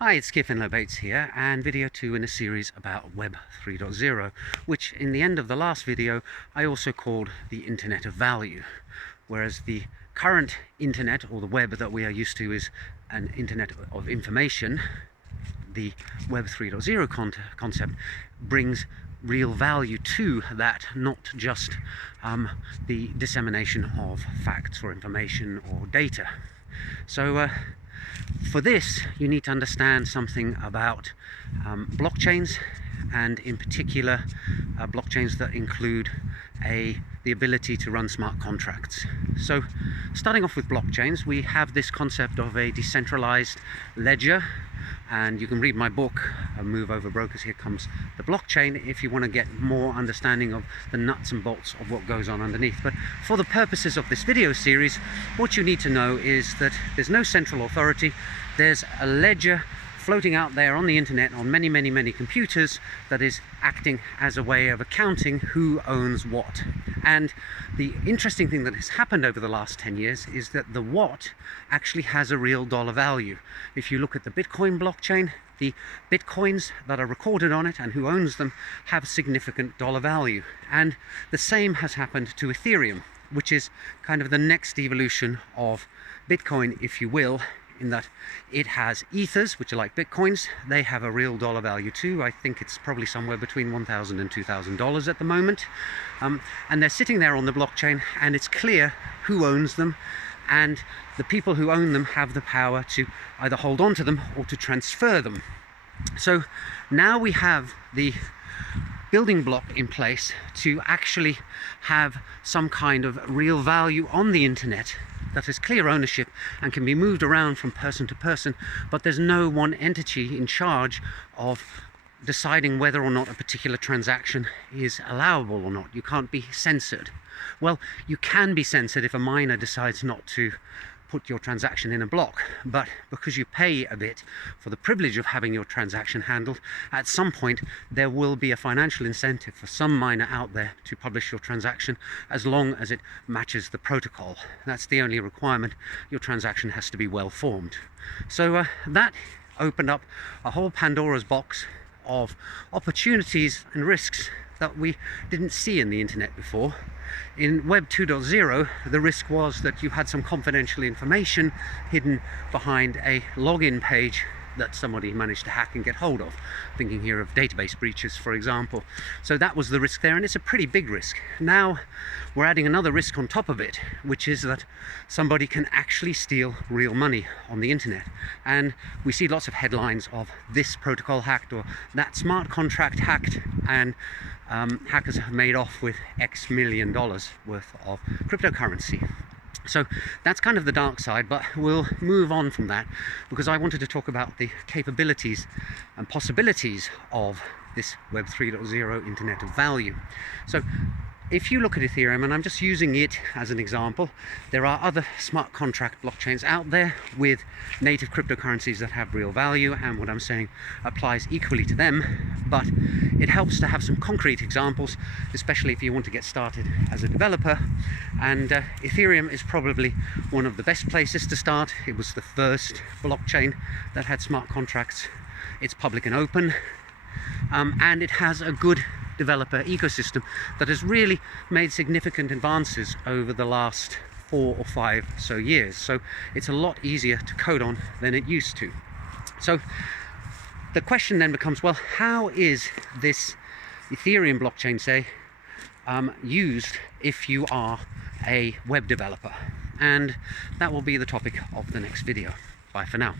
Hi, it's Kieran Bates here, and video 2 in a series about Web 3.0, which in the end of the last video I also called the Internet of Value, whereas the current Internet, or the web that we are used to, is an Internet of Information. The Web 3.0 concept brings real value to that, not just the dissemination of facts or information or data. So for this, you need to understand something about blockchains, and in particular blockchains that include the ability to run smart contracts. So starting off with blockchains, we have this concept of a decentralized ledger, and you can read my book, Move Over Brokers, Here Comes the Blockchain, if you want to get more understanding of the nuts and bolts of what goes on underneath. But for the purposes of this video series, what you need to know is that there's no central authority. There's a ledger floating out there on the internet on many computers that is acting as a way of accounting who owns what. And the interesting thing that has happened over the last 10 years is that the what actually has a real dollar value. If you look at the Bitcoin blockchain, the Bitcoins that are recorded on it and who owns them have significant dollar value. And the same has happened to Ethereum, which is kind of the next evolution of Bitcoin, if you will, in that it has ethers, which are like bitcoins. They have a real dollar value too. I think it's probably somewhere between $1,000 and $2,000 at the moment, and they're sitting there on the blockchain, and it's clear who owns them, and the people who own them have the power to either hold on to them or to transfer them. So now we have the building block in place to actually have some kind of real value on the internet that has clear ownership and can be moved around from person to person, but there's no one entity in charge of deciding whether or not a particular transaction is allowable or not. You can't be censored. Well, you can be censored if a miner decides not to put your transaction in a block, but because you pay a bit for the privilege of having your transaction handled, at some point there will be a financial incentive for some miner out there to publish your transaction, as long as it matches the protocol. That's the only requirement. Your transaction has to be well formed. So that opened up a whole Pandora's box of opportunities and risks that we didn't see in the internet before. In Web 2.0, the risk was that you had some confidential information hidden behind a login page that somebody managed to hack and get hold of. Thinking here of database breaches, for example. So that was the risk there, and it's a pretty big risk. Now we're adding another risk on top of it, which is that somebody can actually steal real money on the internet. And we see lots of headlines of this protocol hacked or that smart contract hacked, and hackers have made off with X million dollars worth of cryptocurrency. So that's kind of the dark side, but we'll move on from that because I wanted to talk about the capabilities and possibilities of this Web 3.0 Internet of Value. So if you look at Ethereum, and I'm just using it as an example, there are other smart contract blockchains out there with native cryptocurrencies that have real value, and what I'm saying applies equally to them, but it helps to have some concrete examples, especially if you want to get started as a developer. And Ethereum is probably one of the best places to start. It was the first blockchain that had smart contracts. It's public and open, and it has a good developer ecosystem that has really made significant advances over the last 4 or 5 so years. So it's a lot easier to code on than it used to. So the question then becomes, well, how is this Ethereum blockchain, say, used if you are a web developer? And that will be the topic of the next video. Bye for now.